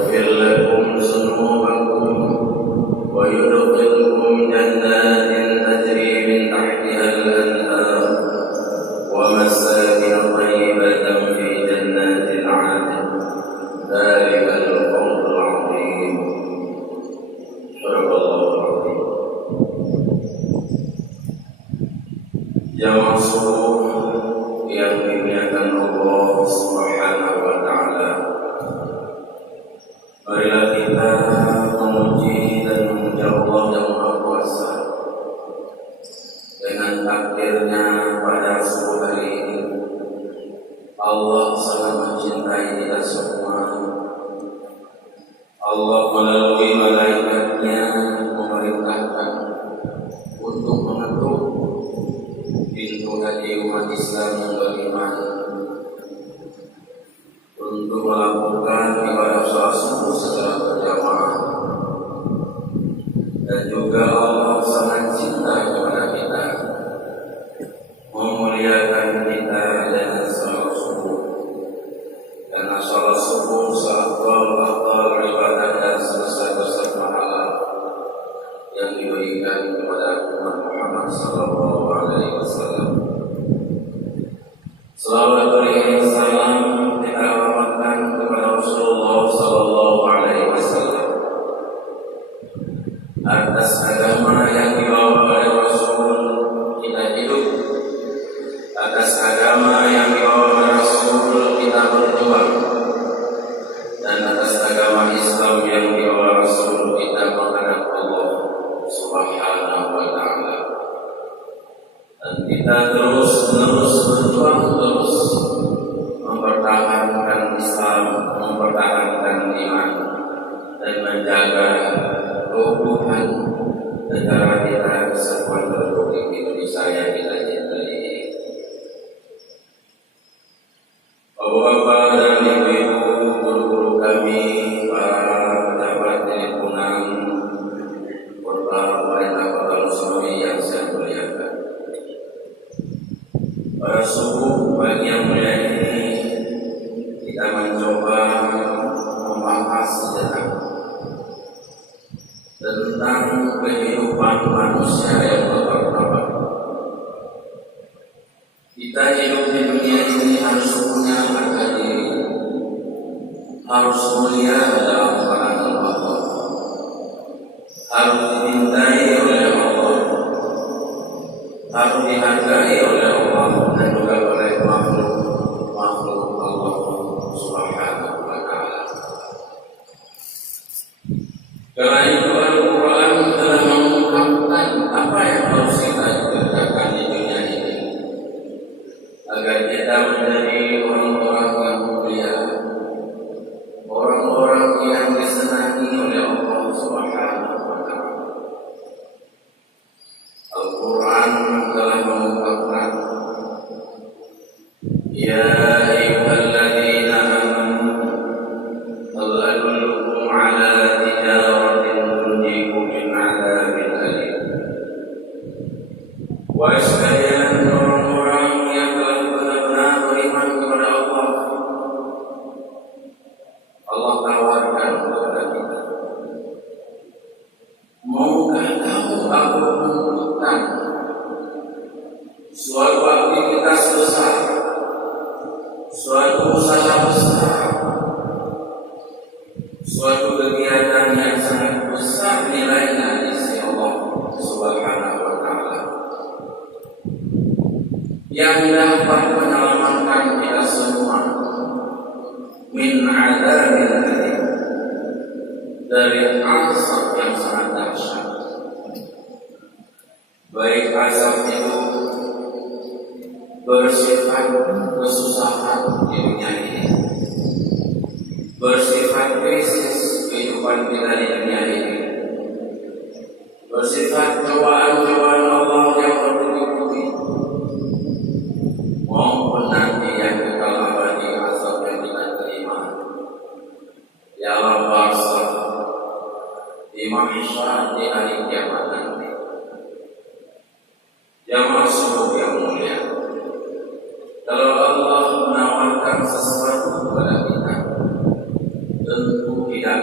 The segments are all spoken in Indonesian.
يغفر لكم ذنوبكم ويدخلكم جنات تجري من تحتها الأنهار ومساكن طيبة في جنات عدن ذلك الفوز العظيم. صدق الله العظيم. Jamaah subuh yang dimuliakan Allah Subhanahu wa taala. Marilah kita memuji dan memuja Allah yang Maha Kuasa. Dengan takdirnya pada subuh hari ini, Allah sangat mencintai kita semua. Allah melalui malaikatnya memerintahkan untuk mengetuk pintu hati umat Islam yang beriman untuk melakukan ibadah salat subuh secara berjamaah. Dan juga Allah sangat cinta kepada kita, memuliakan kita dengan salat subuh, karena salat subuh seafdal ibadah dan sebesar-besar pahala yang diberikan kepada umat Muhammad sallallahu alaihi wasallam. Salawat beriring salam kita amalkan kepada Rasulullah sallallahu alaihi wasallam atas agama yang dibawa oleh Rasul kita hidup, atas agama yang dibawa oleh Rasul kita berjuang, dan atas agama Islam yang dibawa Rasul kita menghadap Allah Subhanahu wa taala. Dan kita terus-menerus berjuang, terus mempertahankan Islam, mempertahankan iman, dan menjaga keutuhan negara kita Kesatuan Republik Indonesia yang kita cintai. Bapak-bapak dan ibu-ibu, guru-guru kami, para pejabat di lingkungan pemerintah Kota Lusuri yang saya muliakan. Pada subuh pagi yang mulia ini kita mencoba membahas sejenak tentang kehidupan manusia yang bermartabat. Kita hidup di dunia ini harus punya harga diri, harus mulia dalam pandangan Allah, harus dicintai oleh Allah, harus dihargai oleh Allah dan juga oleh makhluk Allah Subhanahu wa taala. Karena itu Al-Quran telah mengungkapkan apa yang harus kita kerjakan di dunia ini agar kita menjadi orang-orang yang mulia, orang-orang yang disenangi oleh Allah Subhanahu wa taala. Al-Quran telah mengungkapkan, ya ayyuhalladzina amanu hal adullukum ala tijaratin tunjikum min adzabin alim. Wahai sekalian orang-orang yang telah benar-benar beriman kepada Allah, Allah tawarkan kepada kita, maukah kamu aku menunjukkan suatu aktivitas besar, suatu usaha besar, suatu kegiatan yang sangat besar nilainya di sisi Allah Subhanahu wa taala, yang dapat menyelamatkan kita semua min adzabin alim, dari azab yang sangat dahsyat. Baik azab itu bersifat kesusahan di dunia ini, bersifat krisis kehidupan kita di dunia ini, bersifat cobaan-cobaan Allah yang bertubi-tubi, maupun nanti yang kekal abadi azab yang kita terima di alam barzakh, di mahsyar, di hari kiamat nanti. Jamaah subuh yang mulia, kalau Allah menawarkan sesuatu kepada kita, tentu tidak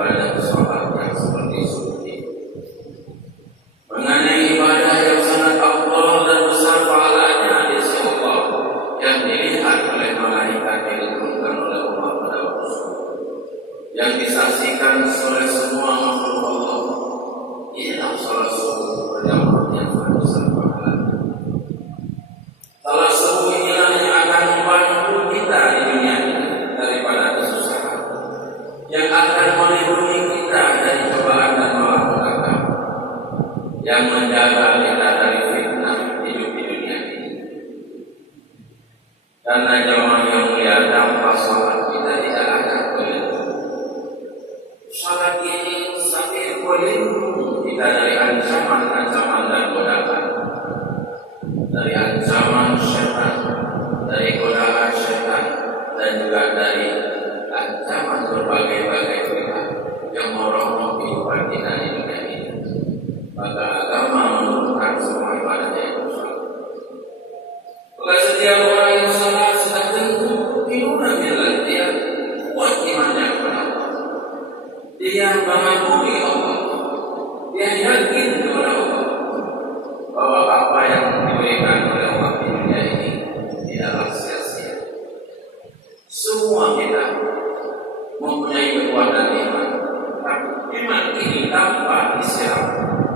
ibadah sholat yang seperti suci, mengenai ibadah yang sangat afdal dan besar pahalanya di sisi Allah yang dilihat oleh malaikat yang diturunkan oleh Allah pada waktu yang disaksikan oleh semua makhluk Allah. Inilah salah satu perjalanan yang sangat besar pahalanya. Salah satu inilah yang akan membantu kita di dunia ini daripada kesusahan, yang akan melindungi kita dari cobaan dan malapetaka, yang menjaga kita dari fitnah hidup di dunia ini. Karena jamaah yang mulia, tanpa salat kita tidak akan berlindung. Salat ini sampai berlindung kita dari ancaman-ancaman dan godaan, dari ancaman syaitan, dari godaan syaitan, dan juga dari ancaman berbagai-bagai pihak yang merongrong kehidupan kita di dunia ini. Maka agama menunjukkan semua ibadahnya itu salat. Maka setiap orang yang salat sudah tentu imannya, dia kuat imannya kepada Allah. Dia mengakui Allah, dia yakin kepada Allah bahwa apa yang diberikan oleh Allah di dunia ini tidaklah sia-sia. Semua kita mempunyai kekuatan iman, tapi iman ini tanpa disiram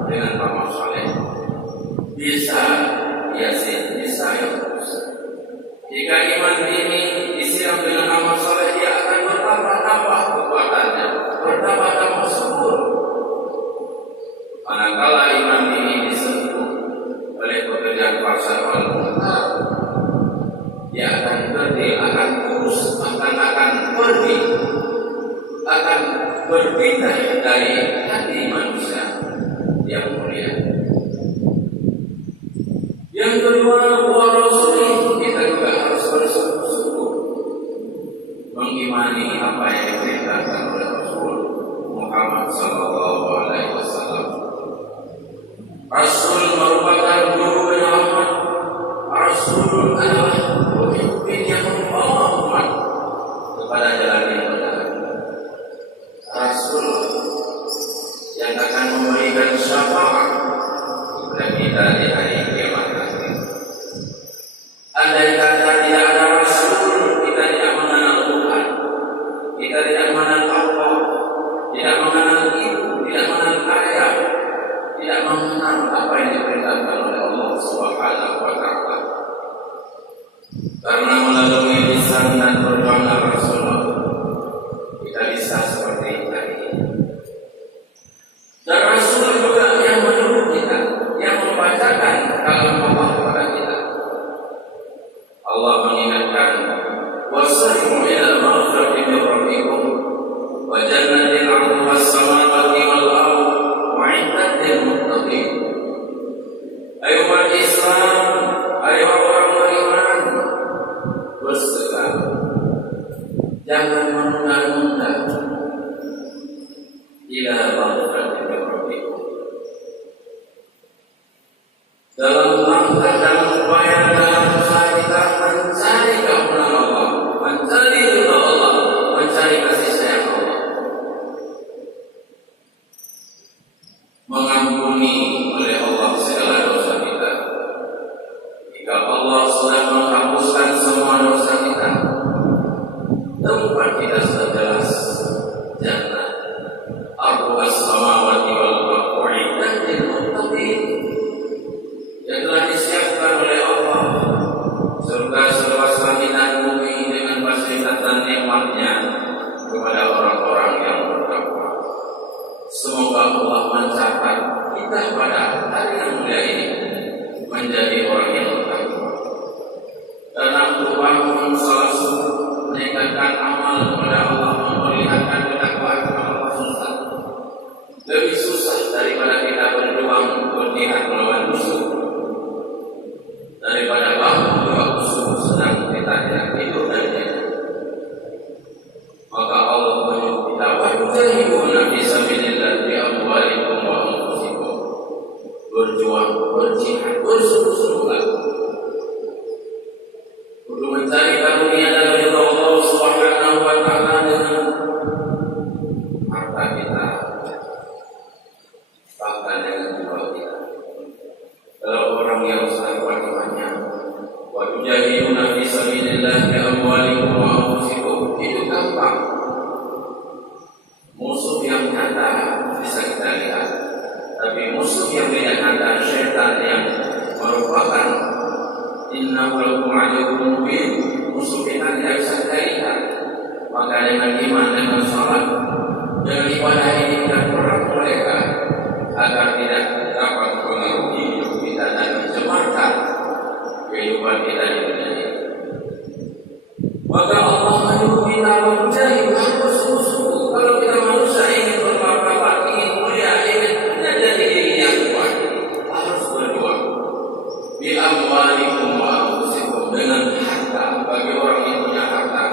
dengan amal saleh bisa yasin, bisa yaqus. Jika iman ini disiram dengan amal saleh, dia akan bertambah-tambah kekuatannya, bertambah-tambah subur. Manakala iman ini disentuh oleh pekerjaan pasar wal munkar, dia akan pergi, akan kurus, akan pergi, akan berpindah dari hati manusia yang mulia. Yang kedua, wa rasul, kita juga harus bersungguh-sungguh mengimani apa yang diperintahkan oleh Rasul Muhammad sallallahu alaihi wasallam. Rasul merupakan guru dan rahmat. Rasul adalah pemimpin yang membawa umat kepada jalan yang benar. Rasul yang akan memberikan syafaat kepada kita di hari kiamat nanti. Andai kata tidak ada Rasul, kita tidak mengenal Tuhan, kita tidak mengenal Allah, tidak mengenal ibu, tidak mengenal ayah, tidak mengenal apa yang diperintahkan oleh Allah Subhanahu wa Ta'ala. Karena melalui lisan dan perjuangan Rasulullah, kita bisa seperti hari ini. Dan Rasul juga yang menyuruh kita, yang membacakan kalam Allah kepada kita. Allah mengingatkan, wasari'u ila maghfirati min rabbikum wa jannatin 'arduha as-samawati wal ardh u'iddat lil muttaqin. Ayo umat Islam, ayo orang beriman, bersegera, jangan menunda-nunda ila maghfirati min rabbikum. Dalam langkah dan upaya dalam usaha kita mencari keampunan Allah, mencari ridha Allah, mencari kasih sayang Allah, mengampuni oleh Allah segala dosa kita. Jika Allah sudah menghapuskan semua dosa kita, tempat kita sudah jelas, jannah arduha as-samawati wal ardh u'iddat lil muttaqin, yang telah disiapkan oleh Allah surga seluas langit dan bumi dengan fasilitas dan nikmatnya kepada orang-orang yang bertakwa. Semoga Allah mencatat kita pada hari yang mulia ini menjadi orang yang bertakwa. Karena Tuhan salah satu meningkatkan amal kepada Allah, memperlihatkan ketakwaan kepada Allah susah. Lebih susah daripada kita berjuang berjihad melawan musuh, daripada bangku musuh sedang kita hidup dan hidup. Maka Allah menyuruh kita wajahibuna fi sabilillah bi amwalikum wa anfusikum, berjuang, berjihad, bersungguh-sungguh untuk mencari karunia dan ridha Allah Subhanahu wa Ta'ala dengan harta kita, bahkan dengan jiwa kita. Kalau orang yang sangat kuat imannya, wa tujahiduna fi sabilillah bi amwalikum wa anfusikum, itu gampang. Musuh yang nyata bisa kita lihat, tapi musuh yang tidak nyata, syaitan yang merupakan innahu lakum aduwwun mubin, musuh kita tidak bisa kita lihat. Maka dengan iman, dengan salat, dengan ibadah ini kita perang mereka agar tidak dapat mengaruhi hidup kita dan mencemarkan kehidupan kita di dunia ini. Maka Allah menyuruh kita mencari harus sungguh-sungguh. Kalau kita manusia ingin bermartabat, ingin mulia, ingin menjadi diri yang kuat, harus berjuang. Bi amwalikum wa anfusikum, dengan harta bagi orang yang punya harta,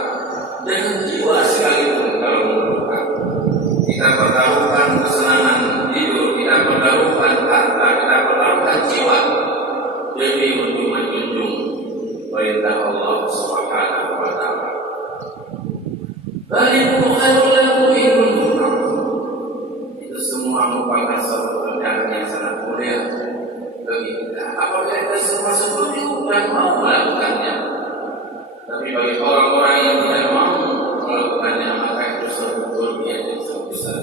dengan jiwa sekalipun kalau memerlukan. Kita pertaruhkan kesenangan hidup, kita pertaruhkan harta, kita pertaruhkan jiwa demi untuk menjunjung perintah Allah Subhanahu wa taala. Dzalikum khairul lakum in kuntum ta'lamun. Itu semua merupakan suatu pekerjaan yang sangat mulia bagi kita. Apakah kita semua seperti itu dan mau melakukannya? Tapi bagi orang-orang yang tidak mau melakukannya, maka itu suatu kerugian yang sangat besar.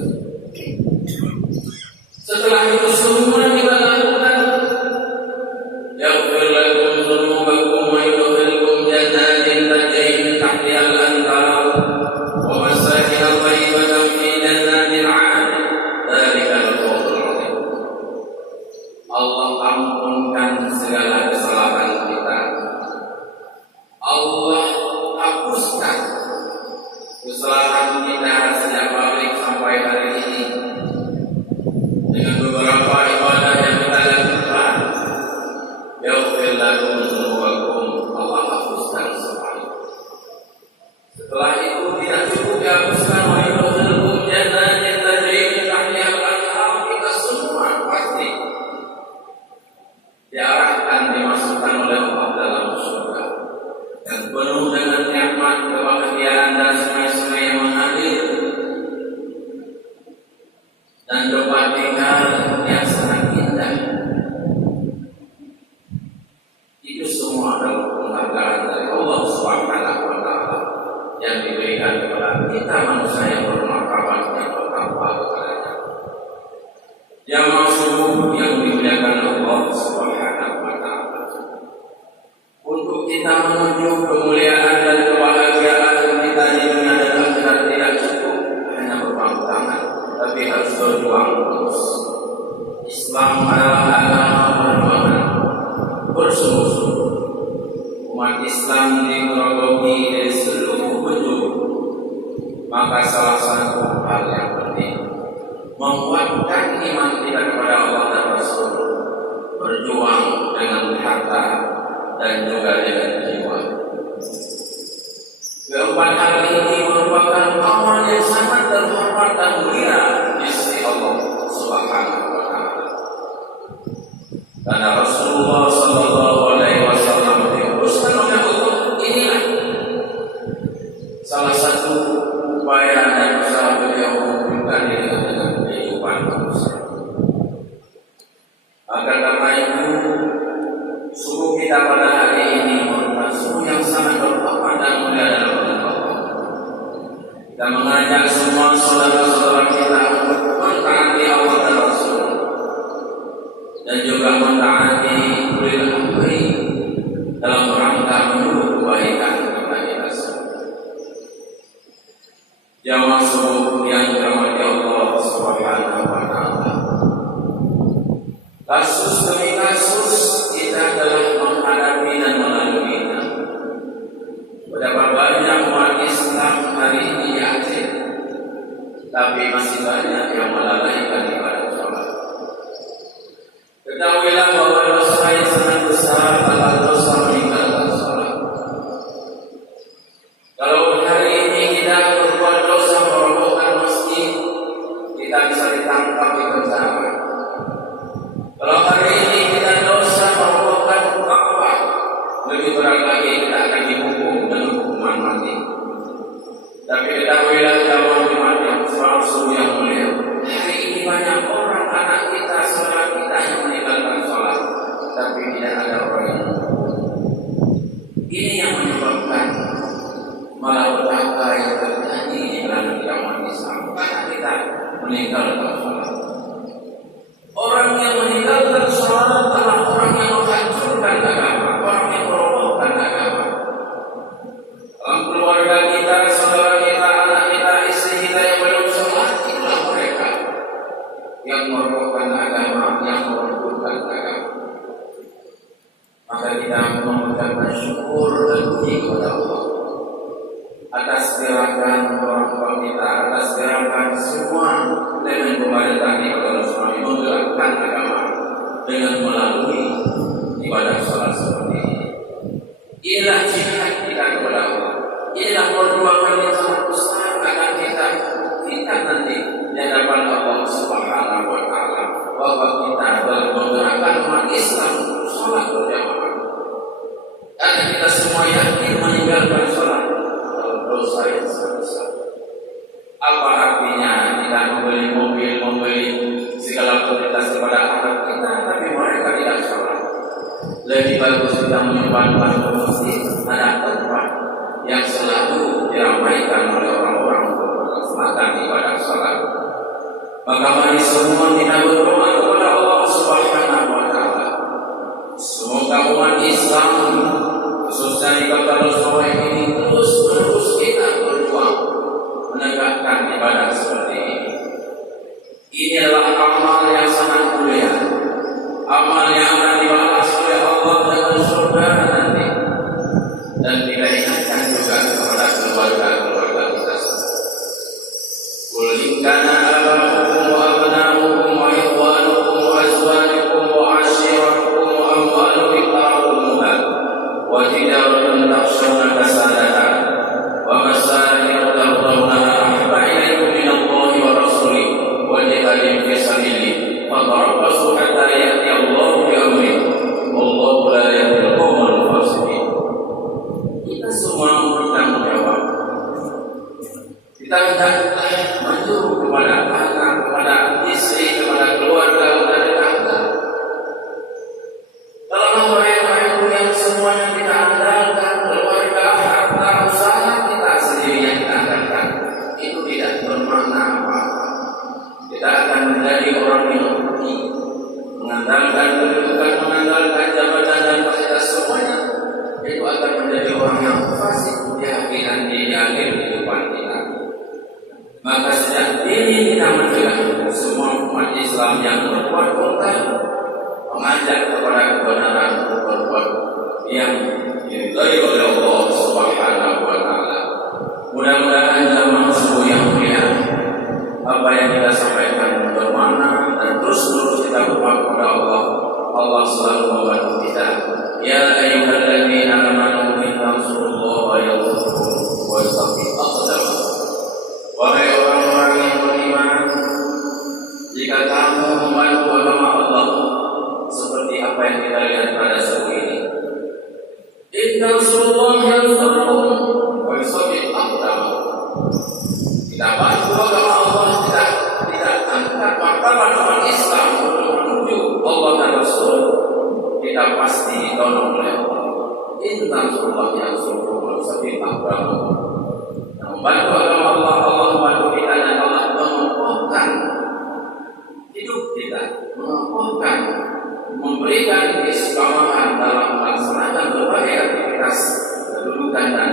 Setelah itu semua kita lakukan, yaghfir lakum dzunubakum wa yudkhilkum jannatin tajri min tahtiha al-anhar wa masakin thayyibatan fi jannatin 'adn, dzalika al-fawzul 'azim. Allah ampunkan segala kesalahan kita. Allah hapuskan kesalahan kita sejak balik sampai hari ini dengan beberapa ibadah yang kita lakukan. Yaghfir lakum dzunubakum, Allah hapuskan semua. Setelah itu tidak cukup dihapuskan, wa yudkhilkum jannatin tajri min tahtiha al-anhar, kita semua pasti diarahkan, dimasukkan oleh Allah dalam surga yang penuh dengan nikmat, kebahagiaan dan sungai-sungai yang mengalir dan tempat tinggal yang sangat indah. Itu semua adalah penghargaan dari Allah Subhanahu wa taala yang diberikan kepada kita manusia yang bermartabat, yang bertakwa kepadanya, yang masuk, yang dimuliakan Allah Subhanahu wa taala. Untuk kita menuju kemuliaan dan kebahagiaan kita di dunia dan akhirat tidak cukup hanya berpangku tangan, tapi harus berjuang terus. Islam adalah agama perjuangan bersungguh-sungguh. Umat Islam digerogoti dari seluruh penjuru. Maka salah satu hal yang penting, menguatkan iman kita kepada Allah dan Rasul, berjuang dengan harta dan juga dengan jiwa. Keempat hal ini merupakan amal yang sangat terhormat dan mulia di sisi Allah Subhanahu wa taala. Karena Rasulullah sallallahu alaihi wasallam diutuskan oleh Allah, inilah salah satu upaya dan usaha beliau mengumpulkan diri dengan kehidupan manusia. Maka karena itu, suruh kita pada hari ini merupakan suruh yang sangat berhormat dan mulia dalam Allah. Kita mengajak semua saudara-saudara kita untuk mentaati Allah dan Rasul, dan juga mentaati ulil amri dalam rangka menuju kebaikan kepada kita semua. Jamaah subuh yang dirahmati Allah Subhanahu wa taala, kasus demi kasus kita telah menghadapi dan melaluinya. Betapa banyak umat Islam hari ini di Aceh, tapi masih banyak yang melalaikan ibadah sholat. Ketahuilah bahwa dosa yang sangat besar adalah dosa meninggalkan sholat. Kalau hari ini kita berbuat dosa merobohkan masjid, kita bisa ditangkap di penjara. Kalau hari ini kita dosa merobohkan Ka'bah, lebih berat lagi kita akan dihukum dengan hukuman mati. Tapi ketahuilah jamaah Jumat yang selalu yang mulia, meninggalkan sholat. Orang yang meninggalkan sholat adalah orang yang menghancurkan agama, orang yang merobohkan agama. Dalam keluarga kita, saudara kita, anak kita, istri kita yang belum sholat, itulah mereka yang merobohkan agama, yang merobohkan agama. Maka kita mengucapkan syukur dan puji kepada Allah atas gerakan orang tua kita, atas gerakan semua dengan pemerintah kepada Rasulullah menggerakkan agama dengan melalui ibadah sholat seperti ini. Inilah jihad kita kepada Allah. Inilah perjuangan yang sangat besar agar kita nanti di hadapan Allah Subhanahu wa Ta'ala, bahwa kita dalam menggerakkan umat Islam sholat berjamaah. Karena kita semua yakin meninggalkan sholat dosa yang sangat besar. Apa artinya kita membeli mobil, membeli segala kualitas kepada anak kita, tapi mereka tidak sholat? Lebih bagus kita menyumbangkan ke masjid, ada tempat yang selalu diramaikan oleh orang-orang untuk melaksanakan ibadah sholat. Maka mari semua kita berdoa kepada Allah Subhanahu wa Ta'ala. Semoga umat Islam khususnya di kota Rasulullah ini terus kita berjuang menegakkan ibadah seperti ini. Ini adalah amal yang sangat mulia, amal yang akan dibalas oleh Allah dengan surga nanti. Dan kita ingatkan juga kepada keluarga kita sendiri. Qul in kana abaa'ukum wa abnaa'ukum wa ikhwanukum wa azwajukum wa 'ashiratukum wa amwalun iqtara'tumuha wa tijaratun takhshawna kasadaha wa masakin tardawnaha ahabba ilaykum min Allahi wa rasulihi wa jihadin fi sabilihi fatarabbasu hatta ya'ti Allahu bi amrihi wallahu la yahdil qawmal fasiqin. Kita semua bertanggung jawab. Kita hendaklah maju kepada anak, kepada istri, kepada keluarga, kepada tetangga. Kalau mereka itu yang semuanya kita andalkan, keluarga, harta, usaha kita sendiri yang kita andalkan, itu tidak bermakna apa-apa. Kita akan menjadi orang yang rugi, mengandalkan kedudukan, mengandalkan jabatan dan fasilitas semuanya. Itu akan menjadi orang yang fasik di akhir kehidupan kita. Maka sejak ini kita mencegah semua umat Islam yang berbuat kontra, mengajak kepada kebenaran, berbuat yang diridhai oleh Allah Subhanahu wa Ta'ala. Mudah-mudahan zaman subuh yang mulia, apa yang kita sampaikan bermakna dan terus kita berbuat kepada Allah. Allah selalu membantu kita. Ya ayyuhalladzina amanu in tansurullaha yansurkum wa yuthabbit aqdamakum. Wahai orang-orang yang beriman, jika kamu membantu agama Allah seperti apa yang kita lihat pada subuh ini, in tansurullaha yansurkum wa yuthabbit aqdamakum. Kita bantu agama Allah, tidak angkat martabat umat Islam untuk menuju Allah dan Rasul, kita pasti ditolong oleh Allah. Intan surah yang suruh seperti agama. Membantu agama Allah, Allah membantu kita dan Allah mengokohkan hidup kita, mengokohkan, memberikan istiqamahan dalam melaksanakan berbagai aktivitas kedudukan dan